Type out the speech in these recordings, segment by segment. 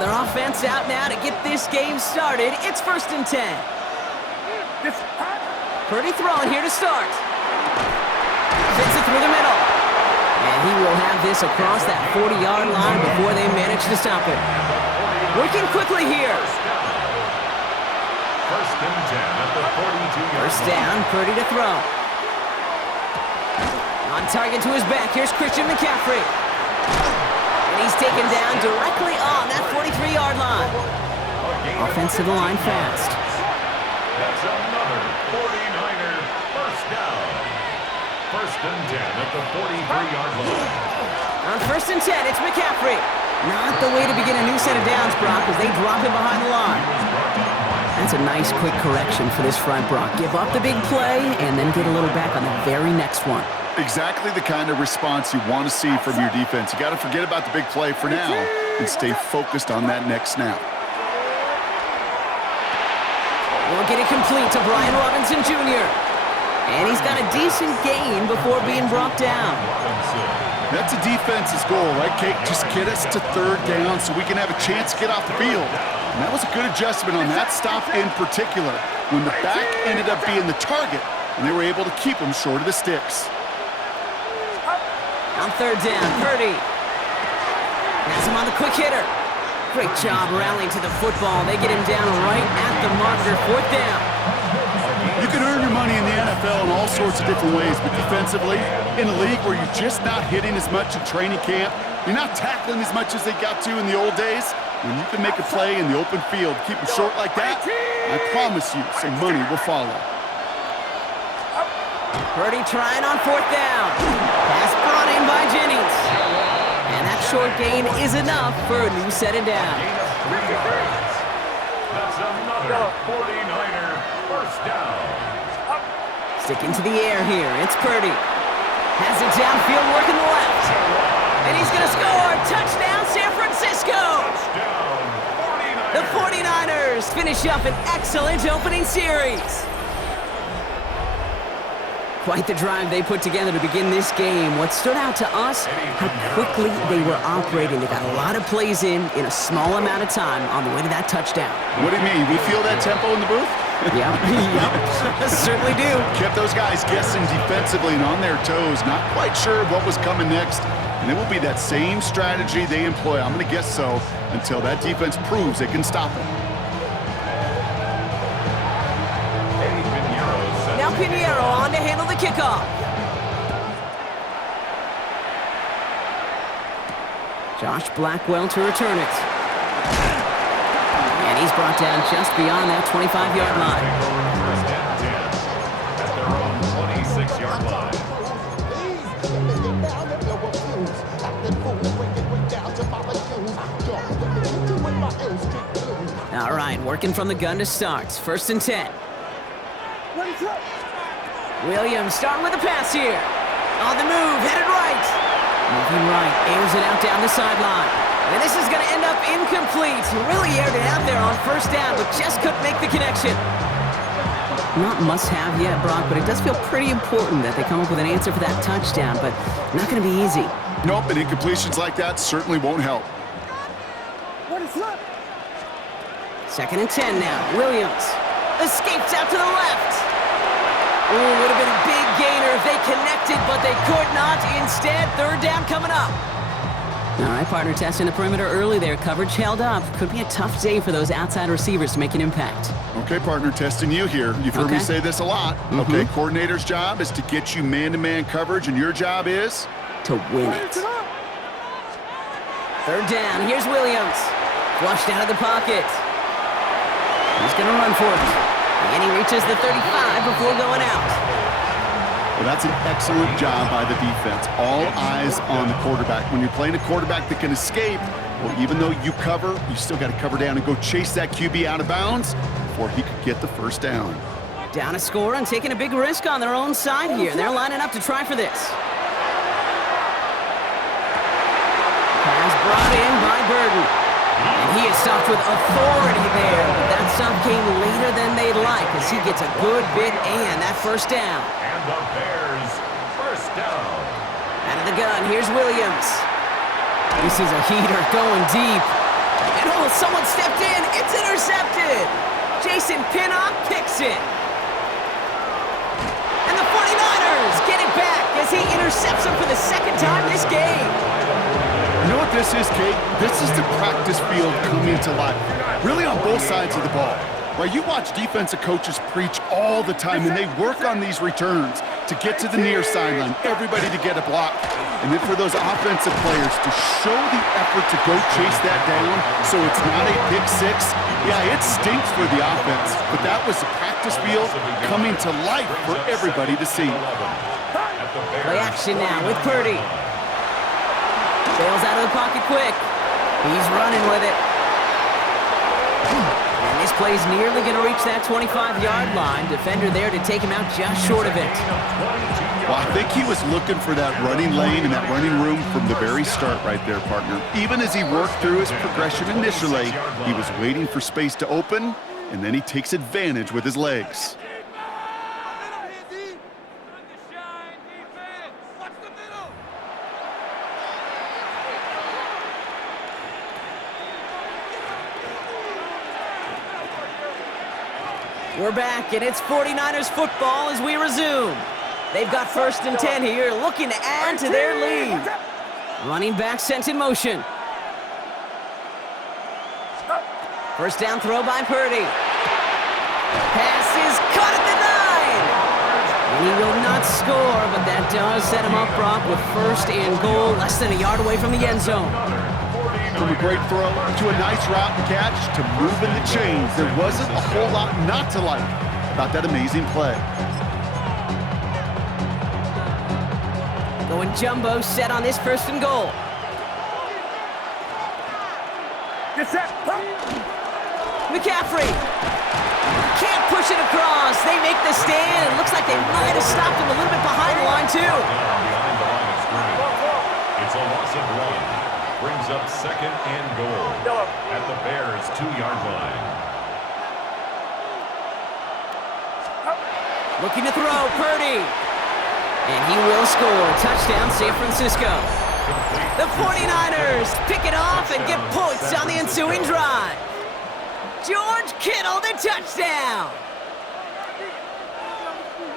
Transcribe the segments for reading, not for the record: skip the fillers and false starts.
their offense out now to get this game started. It's 1st and 10. Purdy throwing here to start. Fits it through the middle. And he will have this across that 40-yard line before they manage to stop it. Working quickly here. First and 10 at the 42-yard line. First down, Purdy to throw. On target to his back, here's Christian McCaffrey. And he's taken down directly on that 43-yard line. Offense to the line fast. That's another 49er first down. First and 10 at the 43-yard line. On 1st and 10, it's McCaffrey. Not the way to begin a new set of downs, Brock, as they drop him behind the line. That's a nice quick correction for this front, Brock. Give up the big play and then get a little back on the very next one. Exactly the kind of response you want to see from your defense. You got to forget about the big play for now and stay focused on that next snap. We'll get it complete to Brian Robinson Jr. And he's got a decent gain before being brought down. That's a defense's goal, right, Kate? Just get us to 3rd down so we can have a chance to get off the field. And that was a good adjustment on that stop in particular, when the back ended up being the target, and they were able to keep him short of the sticks. On 3rd down, Purdy has him on the quick hitter. Great job rallying to the football. They get him down right at the marker, 4th down. You can earn your money in the NFL in all sorts of different ways, but defensively, in a league where you're just not hitting as much in training camp, you're not tackling as much as they got to in the old days, when you can make a play in the open field, keep them short like that, I promise you some money will follow. Purdy trying on 4th down. Pass brought in by Jennings. And that short gain is enough for a new set of downs. That's another 49er first down. Sticking to the air here, it's Purdy. Has it downfield working the left. And he's going to score. Touchdown, San Francisco. Touchdown, 49ers. The 49ers finish up an excellent opening series. Quite the drive they put together to begin this game. What stood out to us, how quickly they were operating. They got a lot of plays in a small amount of time on the way to that touchdown. What do you mean? We feel that tempo in the booth? Yep, certainly do. Kept those guys guessing defensively and on their toes, not quite sure what was coming next. And it will be that same strategy they employ, I'm going to guess so, until that defense proves they can stop it. Now Pinheiro on to handle the kickoff. Josh Blackwell to return it. And he's brought down just beyond that 25-yard line. First and 10 at their own 26-yard line. All right, working from the gun to start. 1st and 10. Williams starting with a pass here. On the move, headed right. Moving right, airs it out down the sideline. And this is going to end up incomplete. He really aired it out there on 1st down, but just couldn't make the connection. Not must-have yet, Brock, but it does feel pretty important that they come up with an answer for that touchdown, but not going to be easy. Nope, and incompletions like that certainly won't help. 2nd and 10 now. Williams escapes out to the left. Ooh, would have been a big gainer if they connected, but they could not. Instead, 3rd down coming up. All right, partner, testing the perimeter early there. Coverage held up. Could be a tough day for those outside receivers to make an impact. Okay, partner, testing you here. You've heard me say this a lot. Okay, coordinator's job is to get you man-to-man coverage, and your job is? To win it. 3rd down. Here's Williams. Flushed out of the pocket. He's going to run for it. And he reaches the 35 before going out. Well, that's an excellent job by the defense. All eyes on the quarterback. When you're playing a quarterback that can escape, well, even though you cover, you still got to cover down and go chase that QB out of bounds before he could get the 1st down. Down a score and taking a big risk on their own side here. They're lining up to try for this. Pass brought in by Burden. And he is stopped with authority there. But that stop came later than they'd like as he gets a good bit and that 1st down. And the Bears, 1st down. Out of the gun, here's Williams. This is a heater going deep. And oh, someone stepped in. It's intercepted. Jason Pinnock picks it. And the 49ers get it back as he intercepts him for the second time this game. You know what this is, Kate? This is the practice field coming to life. Really on both sides of the ball. Right, you watch defensive coaches preach all the time, and they work on these returns to get to the near sideline, everybody to get a block. And then for those offensive players to show the effort to go chase that down so it's not a pick six. Yeah, it stinks for the offense, but that was the practice field coming to life for everybody to see. Play action now with Purdy. Bails out of the pocket quick. He's running with it. And this play's nearly going to reach that 25-yard line. Defender there to take him out just short of it. Well, I think he was looking for that running lane and that running room from the very start right there, partner. Even as he worked through his progression initially, he was waiting for space to open, and then he takes advantage with his legs. We're back, and it's 49ers football as we resume. They've got 1st and 10 here, looking to add to their lead. Running back sent in motion. First down throw by Purdy. Pass is caught at the 9. And he will not score, but that does set him up, Brock, with 1st and goal, less than a yard away from the end zone. From a great throw to a nice route and catch to moving the chains, there wasn't a whole lot not to like about that amazing play. Going jumbo set on this 1st and goal. Get set. McCaffrey can't push it across. They make the stand. It looks like they might have stopped him a little bit behind the line, too. It's a loss of 1. Brings up 2nd and goal at the Bears' 2-yard line. Looking to throw, Purdy. And he will score. Touchdown, San Francisco. The 49ers pick it off and get points on the ensuing drive. George Kittle, the touchdown.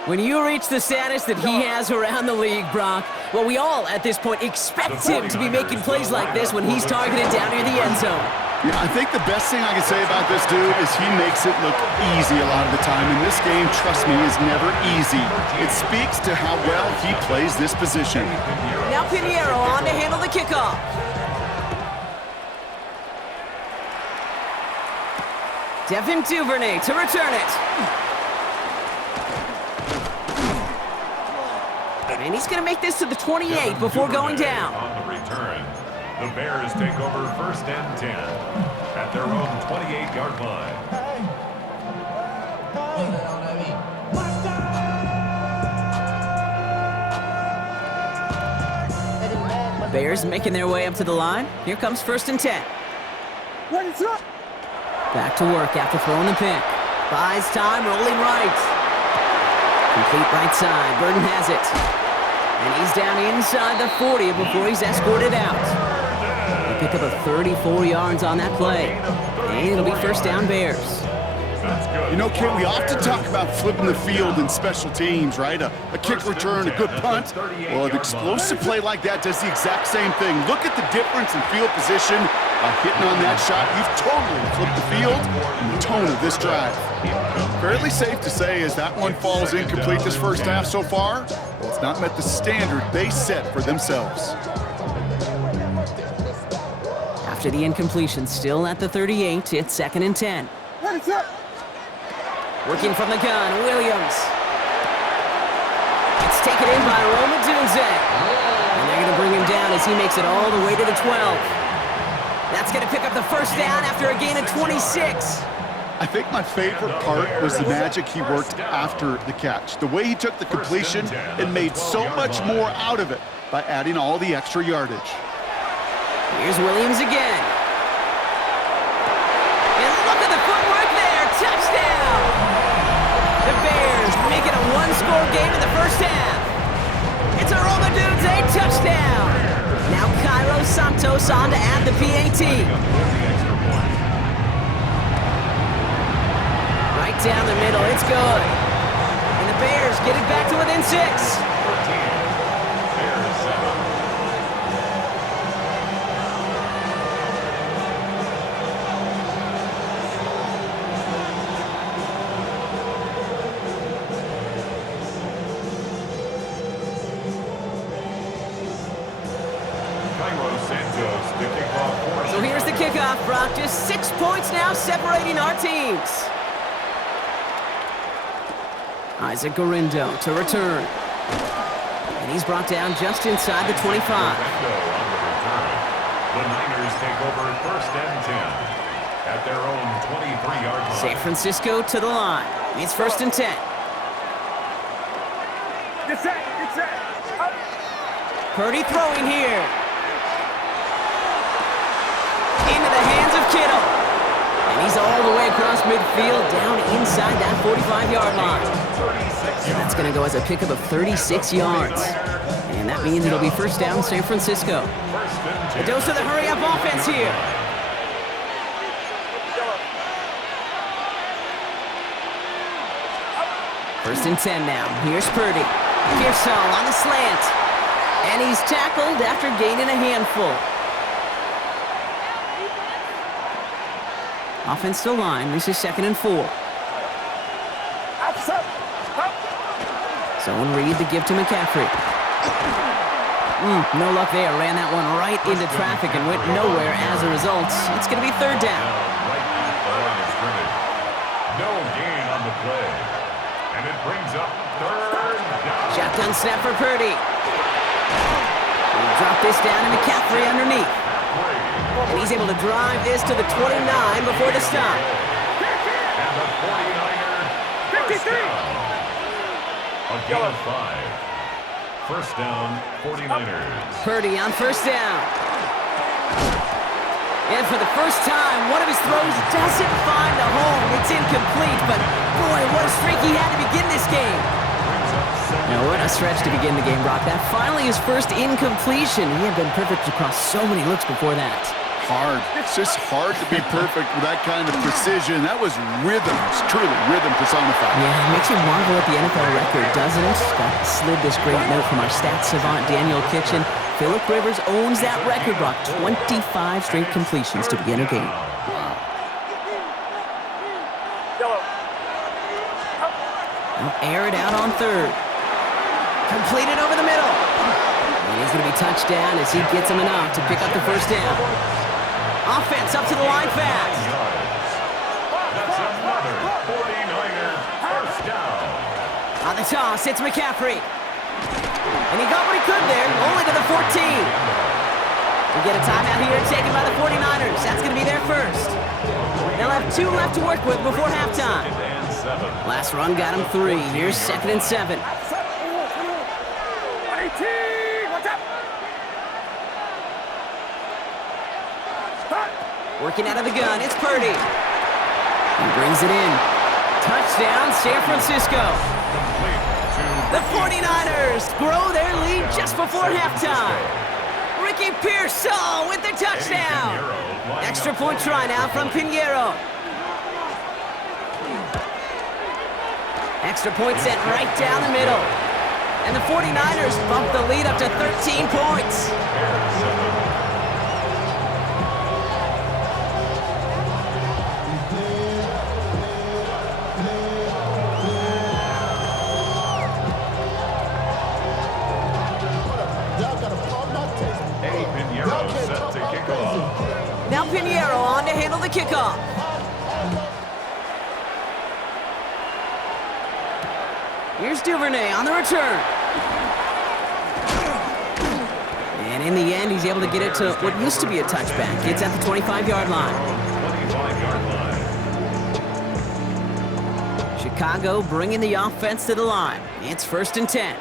When you reach the status that he has around the league, Brock, well, we all at this point expect him to be making plays like this when he's targeted down near the end zone. Yeah, I think the best thing I can say about this dude is he makes it look easy a lot of the time. And this game, trust me, is never easy. It speaks to how well he plays this position. Now Pinheiro on to handle the kickoff. Devin Duvernay to return it. And he's going to make this to the 28 before going down. On the return, the Bears take over 1st and 10 at their own 28-yard line. Bears making their way up to the line. Here comes 1st and 10. Back to work after throwing the pick. Buys time, rolling right. Complete right side. Burton has it. And he's down inside the 40 before he's escorted out. They pick up a 34 yards on that play. And it'll be 1st down Bears. You know, Kate, we often talk about flipping the field in special teams, right? A kick return, a good punt. Well, an explosive play like that does the exact same thing. Look at the difference in field position. By hitting on that shot, you've totally flipped the field and the tone of this drive. Fairly safe to say as that one falls incomplete this 1st half so far, well, it's not met the standard they set for themselves. After the incompletion, still at the 38, it's 2nd and 10. Working from the gun, Williams. It's taken in by Roma Dunze. And they're going to bring him down as he makes it all the way to the 12. That's going to pick up the 1st down after a gain of 26. I think my favorite part was the magic he worked after the catch. The way he took the completion and made so much more out of it by adding all the extra yardage. Here's Williams again. And look at the footwork there. Touchdown! The Bears make it a 1-score game in the 1st half. It's a Roma Dunze touchdown. Now Cairo Santos on to add the PAT. right down the middle. It's good. And the Bears get it back to within 6. 14. Bears 7. So here's the kickoff, Brock. Just 6 points now separating our teams. Isaac Gorindo to return. And he's brought down just inside the 25. The Niners take over 1st and 10 at their own 23-yard line. San Francisco to the line. It's 1st and 10. Get set. Up. Purdy throwing here. Into the hands of Kittle. And he's all the way across midfield, down inside that 45-yard line. And that's going to go as a pickup of 36 yards. And that means it'll be 1st down San Francisco. A dose of the hurry-up offense here. First and 10 now. Here's Purdy. Pearsall on the slant. And he's tackled after gaining a handful. Offense to line. This is 2nd and 4. Zone read the give to McCaffrey. No luck there. Ran that one right into traffic and went nowhere as a result. It's going to be 3rd down. No gain on the play. And it brings up 3rd down. Shotgun snap for Purdy. He'll drop this down to McCaffrey underneath. And he's able to drive this to the 29 before the stop. And the 49er 53. A gain of 5. 1st down, 49ers. Purdy on 1st down. And for the first time, one of his throws doesn't find a home. It's incomplete, but boy, what a streak he had to begin this game. Now, what a stretch to begin the game, Brock. That finally his first incompletion. He had been perfect across so many looks before that. Hard. It's just hard to be perfect with that kind of precision. That was rhythm. It's truly rhythm personified. Yeah, it makes you marvel at the NFL record, doesn't it? Slid this great note from our stats savant, Daniel Kitchen. Phillip Rivers owns that record, Brock. 25 straight completions to begin a game. Now air it out on 3rd. Completed over the middle. And he's going to be touched down as he gets him enough to pick up the 1st down. Offense up to the line fast. That's another 49er 1st down. On the toss, it's McCaffrey. And he got what he could there, only to the 14. We get a timeout here taken by the 49ers. That's going to be their 1st. They'll have 2 left to work with before halftime. Last run got him 3. Here's 2nd and 7. Working out of the gun, it's Purdy. He brings it in. Touchdown, San Francisco. The 49ers grow their lead just before halftime. Ricky Pearsall with the touchdown. Extra point try now from Pinheiro. Extra point set right down the middle. And the 49ers bump the lead up to 13 points. Now Pinheiro on to handle the kickoff. Here's Duvernay on the return. And in the end, he's able to get it to what used to be a touchback. It's at the 25-yard line. 25-yard line. Chicago bringing the offense to the line. It's 1st and 10.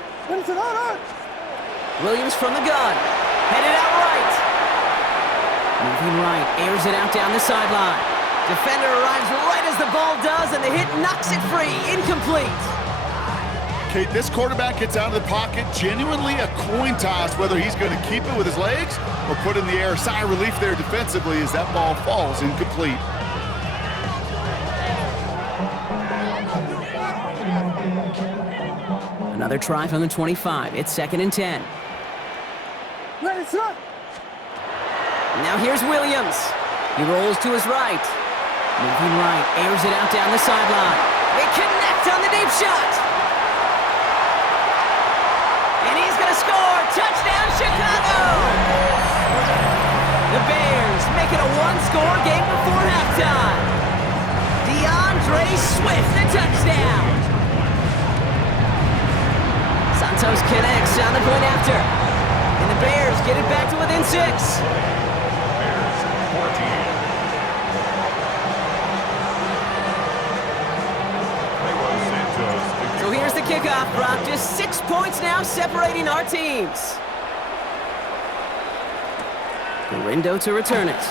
Williams from the gun. Headed out right. Moving right, airs it out down the sideline. Defender arrives right as the ball does, and the hit knocks it free. Incomplete. Kate, this quarterback gets out of the pocket, genuinely a coin toss whether he's going to keep it with his legs or put in the air. Sigh of relief there defensively as that ball falls incomplete. Another try from the 25. It's 2nd and 10. Ready, set. Now here's Williams. He rolls to his right. Moving right, airs it out down the sideline. They connect on the deep shot. And he's going to score. Touchdown, Chicago! The Bears make it a one-score game before halftime. DeAndre Swift, the touchdown. Santos connects on the point after. And the Bears get it back to within 6. Bears 14. So here's the kickoff, Brock. Just 6 points now separating our teams. Garindo to return it.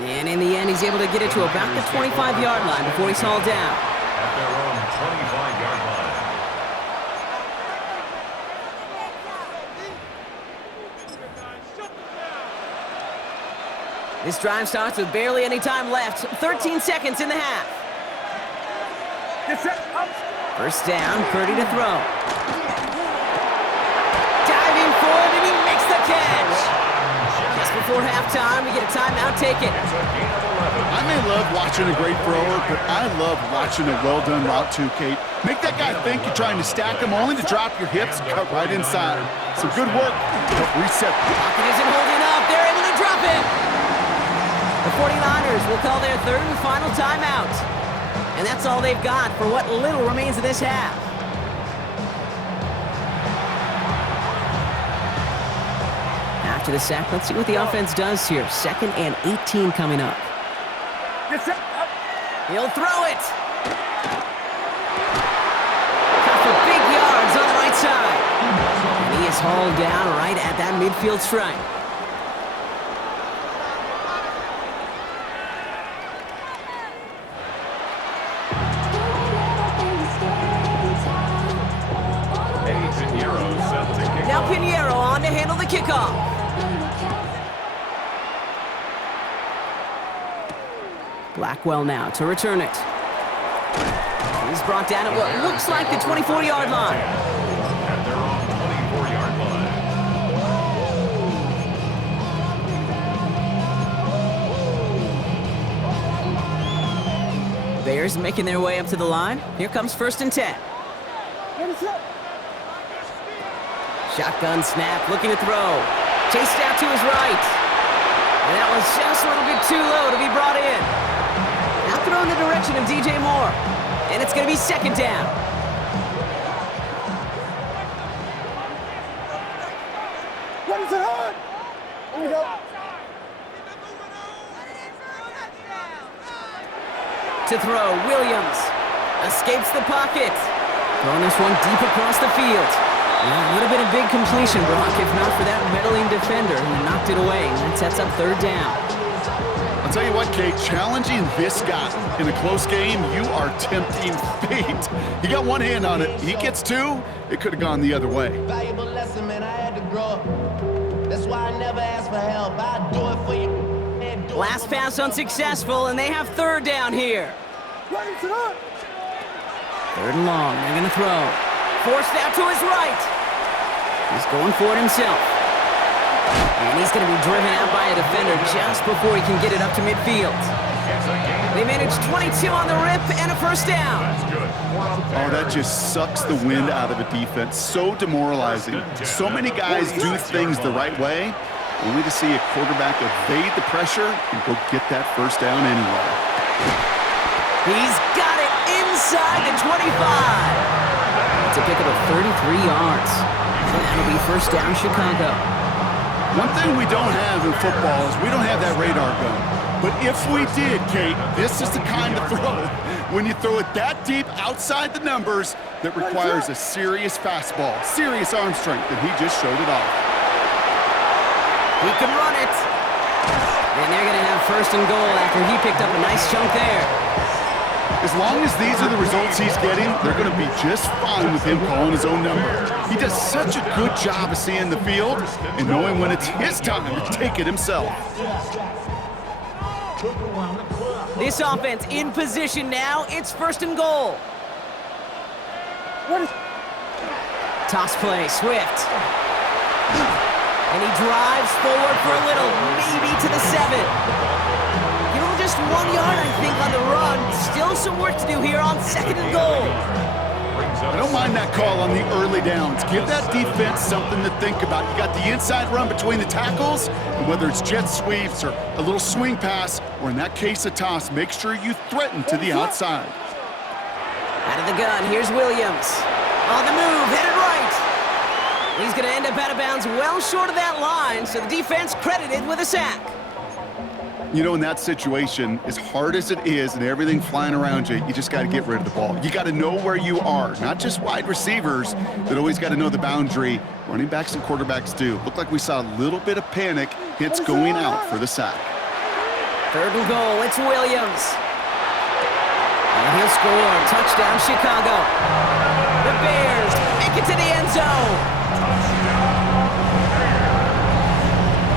And in the end, he's able to get it to about the 25-yard line before he's hauled down. At their own 25-yard line. This drive starts with barely any time left. 13 seconds in the half. Get set. Up. First down, Purdy to throw. Diving forward, and he makes the catch. Just before halftime, we get a timeout taken. It's a gain of 11. I may love watching a great thrower, but I love watching a well-done route too, Kate. Make that guy think you're trying to stack him, only to drop your hips, cut right inside. Some good work. Help reset. Pocket isn't holding up. They're able to drop it. The 49ers will call their third and final timeout. And that's all they've got for what little remains of this half. After the sack, let's see what the offense does here. 2nd and 18 coming up. Get set. Up. He'll throw it. Cut for big yards on the right side. And he is hauled down right at that midfield stripe. Now Pinheiro on to handle the kickoff. Blackwell now to return it. He's brought down at what looks like the 24-yard line. At their own 24-yard line. Bears making their way up to the line. Here comes 1st and 10. Ready, set. Shotgun snap, looking to throw. Chased out to his right. And that was just a little bit too low to be brought in. Now throw in the direction of DJ Moore. And it's going to be 2nd down. Ready, set. Hard. Here we go. To throw, Williams. Escapes the pocket. Throwing this one deep across the field. Yeah, it would have been a big completion, Brock, if not for that meddling defender who knocked it away. And that sets up 3rd down. I'll tell you what, Kate, challenging this guy in a close game, you are tempting fate. He got one hand on it. He gets 2. It could have gone the other way. Valuable lesson, man. I had to grow up. That's why I never ask for help. I do it for you. Last pass unsuccessful, and they have 3rd down here. Ready, set. Up. 3rd and long. They're going to throw. Forced out to his right. He's going for it himself. And he's going to be driven out by a defender just before he can get it up to midfield. They managed 22 on the rip and a 1st down. That's good. Oh, that just sucks the wind out of a defense. So demoralizing. So many guys do things the right way, only to see a quarterback evade the pressure and go get that 1st down anyway. He's got it inside the 25. It's a pickup of 33 yards. And that'll be 1st down, Chicago. One thing we don't have in football is we don't have that radar gun. But if we did, Kate, this is the kind of throw, when you throw it that deep outside the numbers, that requires a serious fastball, serious arm strength, and he just showed it off. He can run it. And they're going to have 1st and goal after he picked up a nice chunk there. As long as these are the results he's getting, they're going to be just fine with him calling his own number. He does such a good job of seeing the field and knowing when it's his time to take it himself. This offense in position now. It's 1st and goal. Toss play, Swift. And he drives forward for a little, maybe to the 7. Give him just 1 yard, I think, on the run. Still some work to do here on 2nd and goal. I don't mind that call on the early downs. Give that defense something to think about. You got the inside run between the tackles, and whether it's jet sweeps or a little swing pass, or in that case a toss, make sure you threaten to the outside. Out of the gun, here's Williams. On the move, headed right. He's going to end up out of bounds well short of that line, so the defense credited with a sack. You know, in that situation, as hard as it is and everything flying around you, you just got to get rid of the ball. You got to know where you are, not just wide receivers that always got to know the boundary. Running backs and quarterbacks do. Looked like we saw a little bit of panic. Hits going out for the sack. 3rd and goal, it's Williams. And he'll score. Touchdown, Chicago. The Bears make it to the end zone.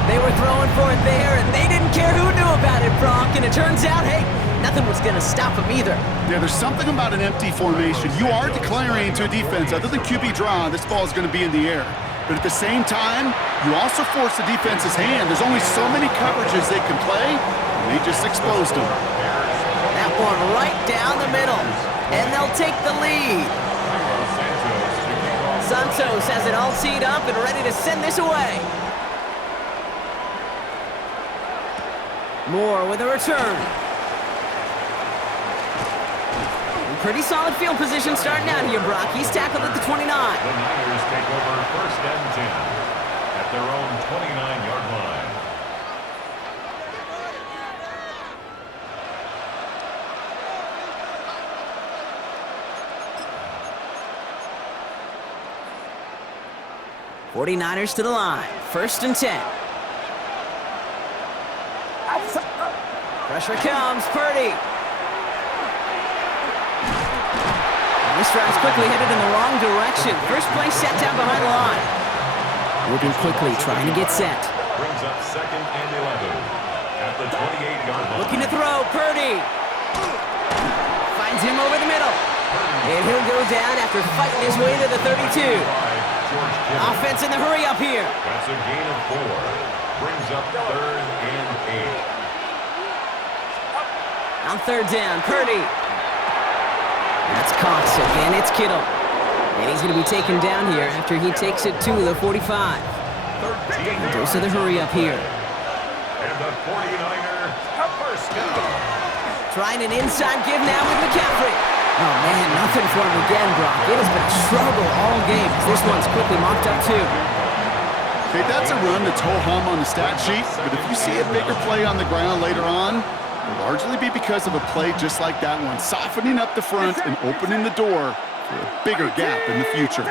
They were throwing for it there, and they didn't care who knew about it, Brock. And it turns out, hey, nothing was going to stop them either. Yeah, there's something about an empty formation. You are declaring to a defense, other than QB draw, this ball is going to be in the air. But at the same time, you also force the defense's hand. There's only so many coverages they can play, and they just exposed them. That one right down the middle, and they'll take the lead. Santos has it all teed up and ready to send this away. Moore with a return. Pretty solid field position starting out here, Brock. He's tackled at the 29. The Niners take over 1st and 10 at their own 29-yard line. '49ers to the line. 1st and 10. Pressure comes. Purdy. And this drive's quickly headed in the wrong direction. First play set down behind the line. Moving quickly, trying to get set. Brings up 2nd and 11 at the 28-yard line. Looking to throw. Purdy. Finds him over the middle. And he'll go down after fighting his way to the 32. Offense in the hurry up here. That's a gain of 4. Brings up 3rd and 8. On 3rd down, Purdy. That's Cox again. It's Kittle. And he's going to be taken down here after he takes it to the 45. Goes to the hurry up here. And the 49er, 1st down. Trying an inside give now with McCaffrey. Oh, man, nothing for him again, Brock. It has been a struggle all game. This one's quickly mocked up, too. Okay, that's a run that's ho-hum on the stat sheet, but if you see a bigger play on the ground later on, it'll largely be because of a play just like that one, softening up the front and opening the door for a bigger gap in the future.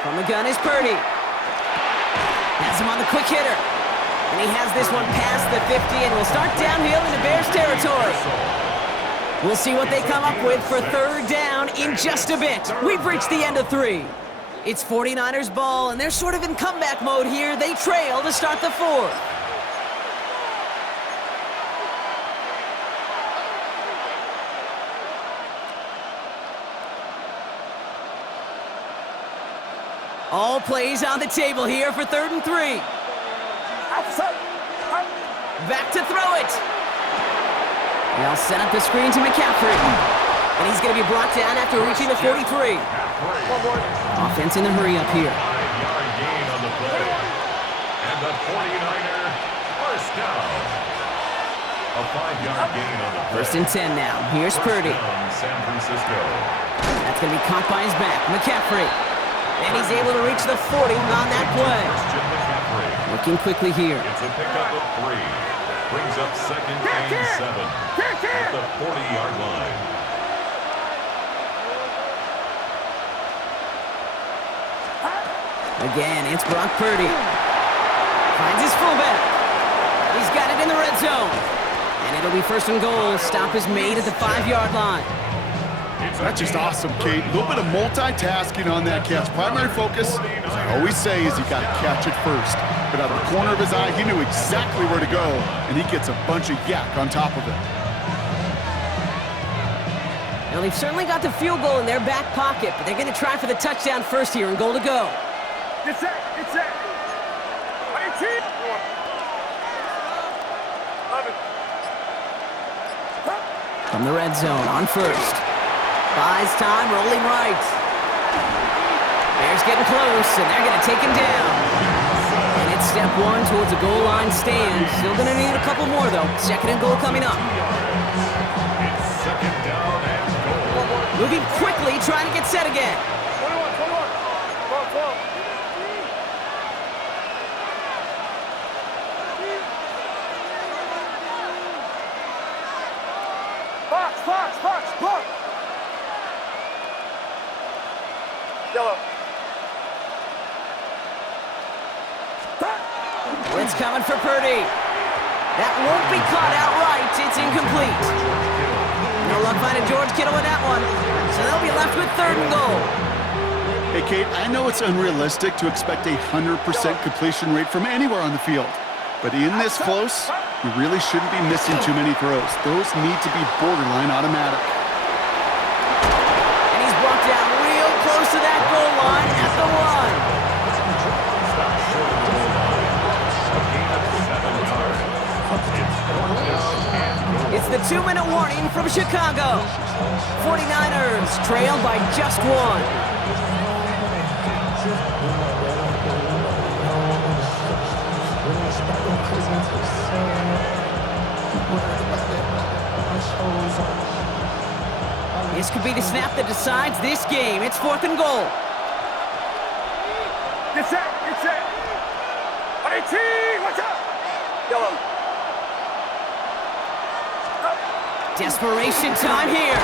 From the gun is Purdy. Has him on the quick hitter. And he has this one past the 50 and will start downhill into Bears territory. We'll see what they come up with for 3rd down in just a bit. We've reached the end of 3. It's 49ers ball, and they're sort of in comeback mode here. They trail to start the 4th. All plays on the table here for 3rd and 3. Back to throw it. They'll set up the screen to McCaffrey. And he's going to be brought down after reaching the 43. Offense in the hurry up here. 5-yard gain on the play. And the 49er, 1st down. A 5-yard gain on the play. 1st and 10 now. Here's Purdy. San Francisco. That's going to be caught by his back. McCaffrey. And he's able to reach the 40 on that play. Looking quickly here. It's a pickup of 3. Brings up 2nd and 7 at the 40-yard line. Again, it's Brock Purdy. Finds his fullback. He's got it in the red zone. And it'll be 1st and goal. Stop is made at the 5-yard line. That's just awesome, Kate. A little bit of multitasking on that catch. Primary focus, as I always say, is you got to catch it first. but out of the corner of his eye, he knew exactly where to go, and he gets a bunch of yak on top of it. Now, they've certainly got the field goal in their back pocket, but they're going to try for the touchdown first here and goal to go. Get set. Get set. 18. From the red zone on first. Buys time, rolling right. Bears getting close, and they're going to take him down. And it's step one towards a goal line stand. Still going to need a couple more, though. Second and goal coming up. It's second down and goal. Moving quickly, trying to get set again. 21. 12. Box. Yellow. Blitz coming for Purdy. That won't be caught outright. It's incomplete. No luck finding George Kittle with that one. So they'll be left with third and goal. Hey, Kate, I know it's unrealistic to expect a 100% completion rate from anywhere on the field. But in this close, you really shouldn't be missing too many throws. Those need to be borderline automatic. And he's brought down real close to that goal line at the one. Stop short of the goal line. A gain of 7 yards. It's fourth down and goal. It's the 2-minute warning from Chicago. 49ers trail by just one. This could be the snap that decides this game. It's fourth and goal. Get set. 18. Watch out. Yellow. Desperation time here.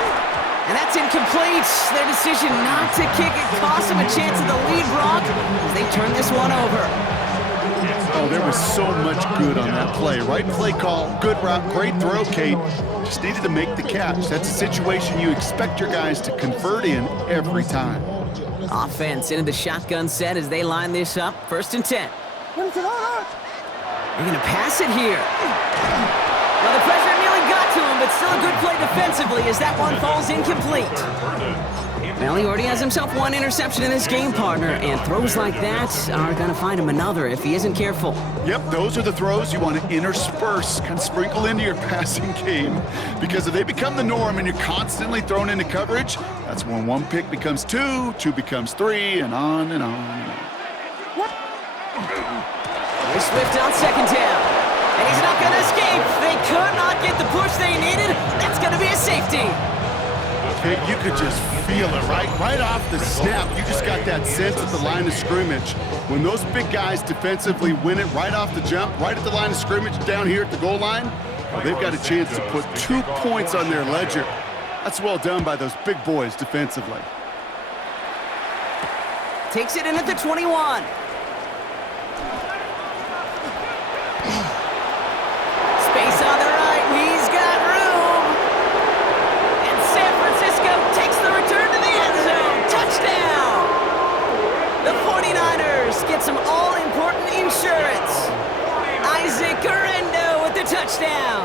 And that's incomplete. Their decision not to kick it cost them a chance at the lead, Brock, as they turn this one over. Oh, there was so much good on that play. Right play call, good route, great throw, Kate. Just needed to make the catch. That's a situation you expect your guys to convert in every time. Offense into the shotgun set as they line this up. First and 10. What is it on? They're going to pass it here. Well, the pressure nearly got to him, but still a good play defensively as that one falls incomplete. Well, he already has himself one interception in this game, partner, and throws like that are going to find him another if he isn't careful. Yep, those are the throws you want to intersperse, kind of sprinkle into your passing game. Because if they become the norm and you're constantly thrown into coverage, that's when one pick becomes two becomes three, and on and on and on. Here's Swift on second down. And he's not going to escape. They could not get the push they needed. That's going to be a safety. Okay, you could just feel it, right off the snap. You just got that sense at the line of scrimmage. When those big guys defensively win it right off the jump, right at the line of scrimmage down here at the goal line, well, they've got a chance to put 2 points on their ledger. That's well done by those big boys defensively. Takes it in at the 21. Space on the right. He's got room. And San Francisco takes the return to the end zone. Touchdown. The 49ers get some all-important insurance. Isaac Guerrero with the touchdown.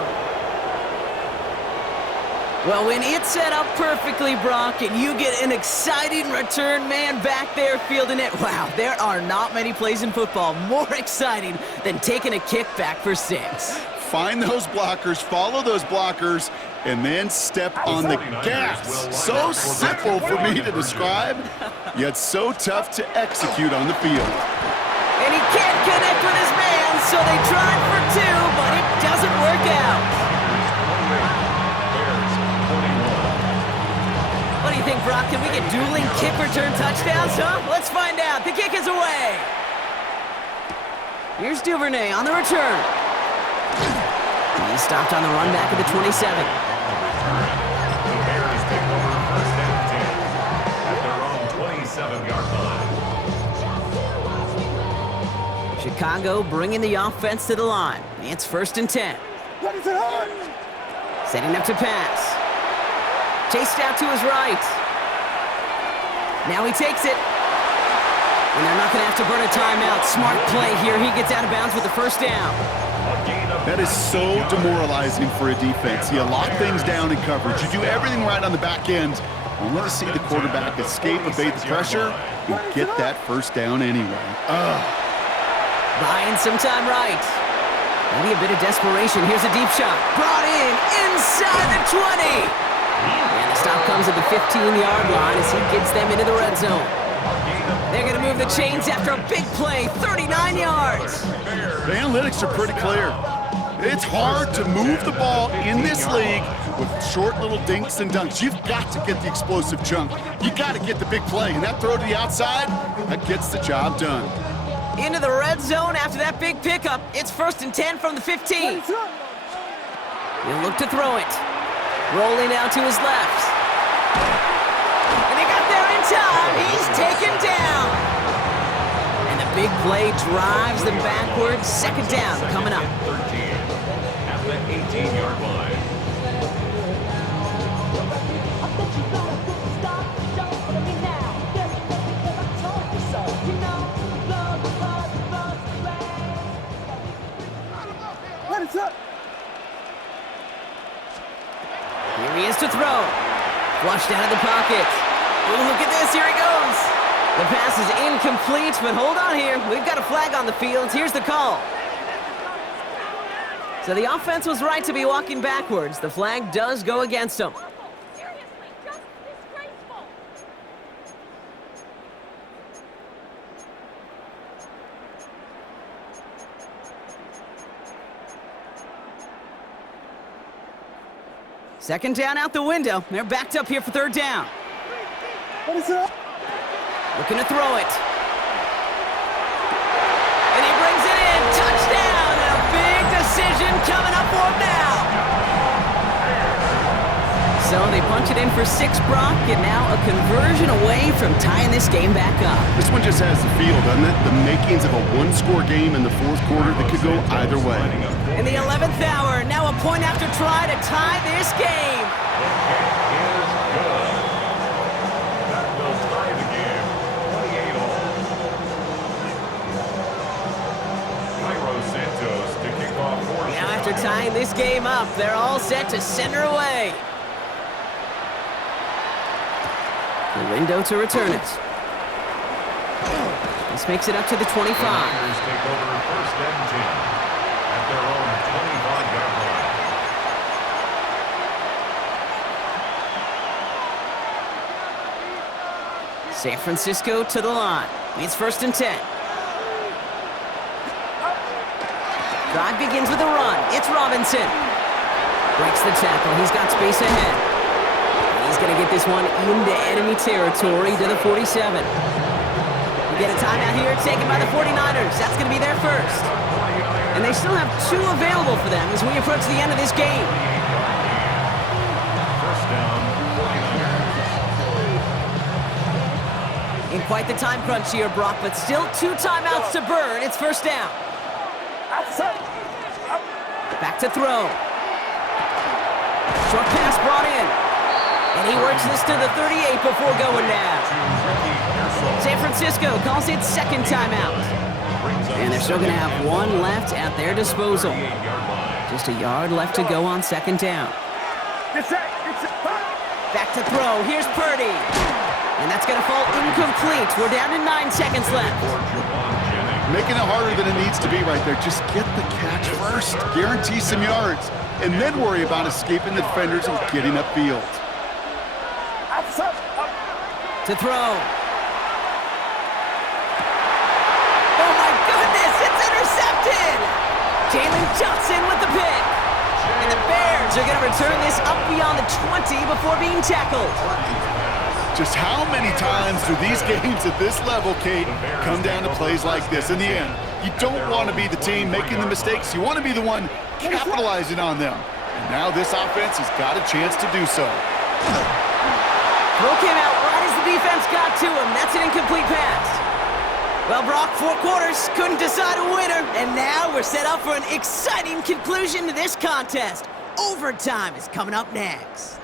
Well, when it's set up perfectly, Brock, and you get an exciting return man back there fielding it, wow, there are not many plays in football more exciting than taking a kick back for 6. Find those blockers, follow those blockers, and then step on the gas. So simple for me to describe, yet so tough to execute on the field. And he can't connect with his man, so they tried for 2, but it doesn't work out. What do you think, Brock? Can we get dueling kick return touchdowns, huh? Let's find out. The kick is away. Here's Duvernay on the return. He stopped on the run back at the 27. The Bears take over first and 10 at their own 27-yard line. Chicago bringing the offense to the line. It's first and 10. What is it on? Setting up to pass. Chased out to his right. Now he takes it. And they're not going to have to burn a timeout. Smart play here. He gets out of bounds with the first down. That is so demoralizing for a defense. You lock things down in coverage. You do everything right on the back end. You want to see the quarterback escape, evade the pressure, and get that first down anyway. Buying some time right. Maybe a bit of desperation. Here's a deep shot. Brought in inside the 20. And the stop comes at the 15-yard line as he gets them into the red zone. They're going to move the chains after a big play, 39 yards. The analytics are pretty clear. It's hard to move the ball in this league with short little dinks and dunks. You've got to get the explosive chunk. You got to get the big play, and that throw to the outside, that gets the job done. Into the red zone after that big pickup. It's 1st and 10 from the 15. He'll look to throw it. Rolling out to his left. And they got there in time. He's taken down. And the big play drives them backwards. 2nd down coming up. 13 at the 18-yard line. Here he is to throw. Flushed out of the pocket. Ooh, look at this. Here he goes. The pass is incomplete, but hold on here. We've got a flag on the field. Here's the call. So the offense was right to be walking backwards. The flag does go against them. Seriously, just disgraceful. Second down out the window. They're backed up here for 3rd down. What is it? Looking to throw it. And he brings it in. Touchdown! And a big decision coming up for him now. So they punch it in for 6, Brock, and now a conversion away from tying this game back up. This one just has the feel, doesn't it? The makings of a one-score game in the 4th quarter that could go either way. In the 11th hour, now a point after try to tie this game. That will tie the game. 28 all. Cairo Santos to kick off for Now after tying this game up, they're all set to send her away. The window to return it. This makes it up to the 25. Tigers take over 1st and 10 at their own 25-yard line. San Francisco to the line. It's 1st and 10. Drive begins with a run. It's Robinson. Breaks the tackle. He's got space ahead. He's going to get this one into enemy territory to the 47. We get a timeout here taken by the 49ers. That's going to be their first. And they still have 2 available for them as we approach the end of this game. 1st down, 49ers. In quite the time crunch here, Brock, but still 2 timeouts to burn. It's 1st down. Back to throw. Short pass brought in. And he works this to the 38 before going down. San Francisco calls it 2nd timeout. And they're still going to have 1 left at their disposal. Just a yard left to go on 2nd down. Back to throw. Here's Purdy. And that's going to fall incomplete. We're down to 9 seconds left. Making it harder than it needs to be right there. Just get the catch first. Guarantee some yards. And then worry about escaping the defenders and getting upfield. To throw. Oh my goodness, it's intercepted! Jalen Johnson with the pick. And the Bears are going to return this up beyond the 20 before being tackled. Just how many times do these games at this level, Kate, come down to plays like this? In the end, you don't want to be the team making the mistakes. You want to be the one capitalizing on them. And now this offense has got a chance to do so. Throw came out right as the defense got to him. That's an incomplete pass. Well, Brock, 4 quarters, couldn't decide a winner. And now we're set up for an exciting conclusion to this contest. Overtime is coming up next.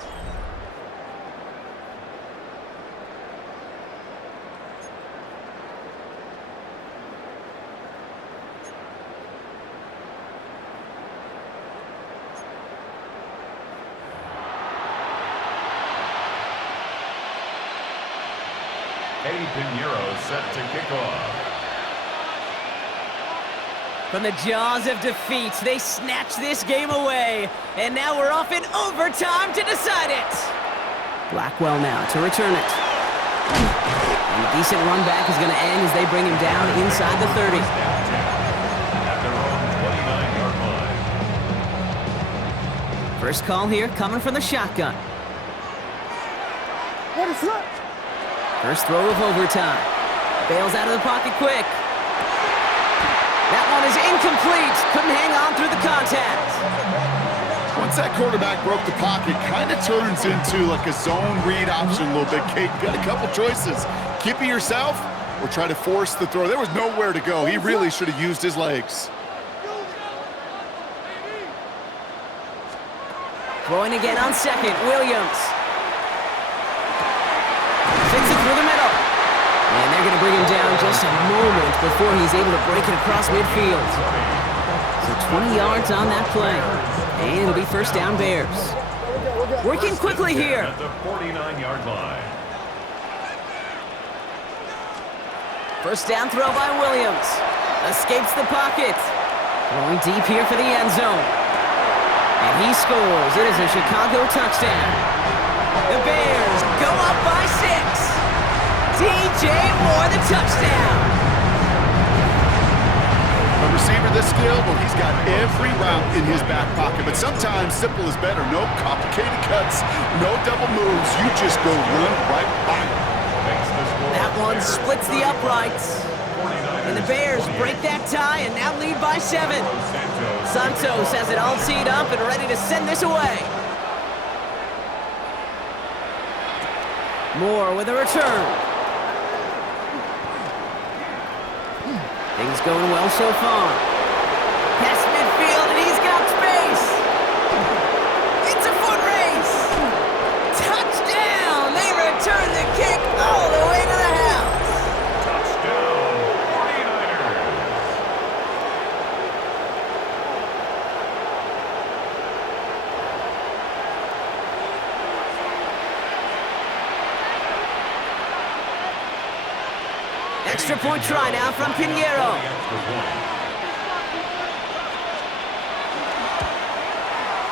Eddie Pinheiro set to kick off. From the jaws of defeat, they snatch this game away. And now we're off in overtime to decide it. Blackwell now to return it. And a decent run back is going to end as they bring him down inside the 30. At their own 29-yard line. First call here coming from the shotgun. What is that? First throw of overtime. Bails out of the pocket quick. That one is incomplete. Couldn't hang on through the contact. Once that quarterback broke the pocket, kind of turns into like a zone read option a little bit, Kate. You got a couple choices. Keep it yourself or try to force the throw. There was nowhere to go. He really should have used his legs. Throwing again on second, Williams. Takes it through the middle. And they're going to bring him down just a moment before he's able to break it across midfield. So 20 yards on that play. And it'll be first down Bears. Working quickly here. At the 49-yard line. First down throw by Williams. Escapes the pocket. Throwing deep here for the end zone. And he scores. It is a Chicago touchdown. The Bears go up by 6. DJ Moore, the touchdown. A receiver this skilled, well, he's got every route in his back pocket. But sometimes simple is better. No complicated cuts, no double moves. You just go run right by him. That one splits the uprights. And the Bears break that tie and now lead by 7. Santos has it all teed up and ready to send this away. Moore with a return. Things going well so far. Past midfield, and he's got space. It's a foot race. Touchdown! They return the kick all the way to the house. Touchdown, 49ers. Extra point try now from Pinheiro.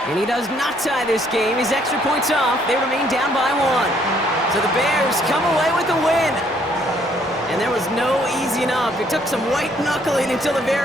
And he does not tie this game. His extra points off. They remain down by 1. So the Bears come away with the win. And there was no easing up. It took some white knuckling until the very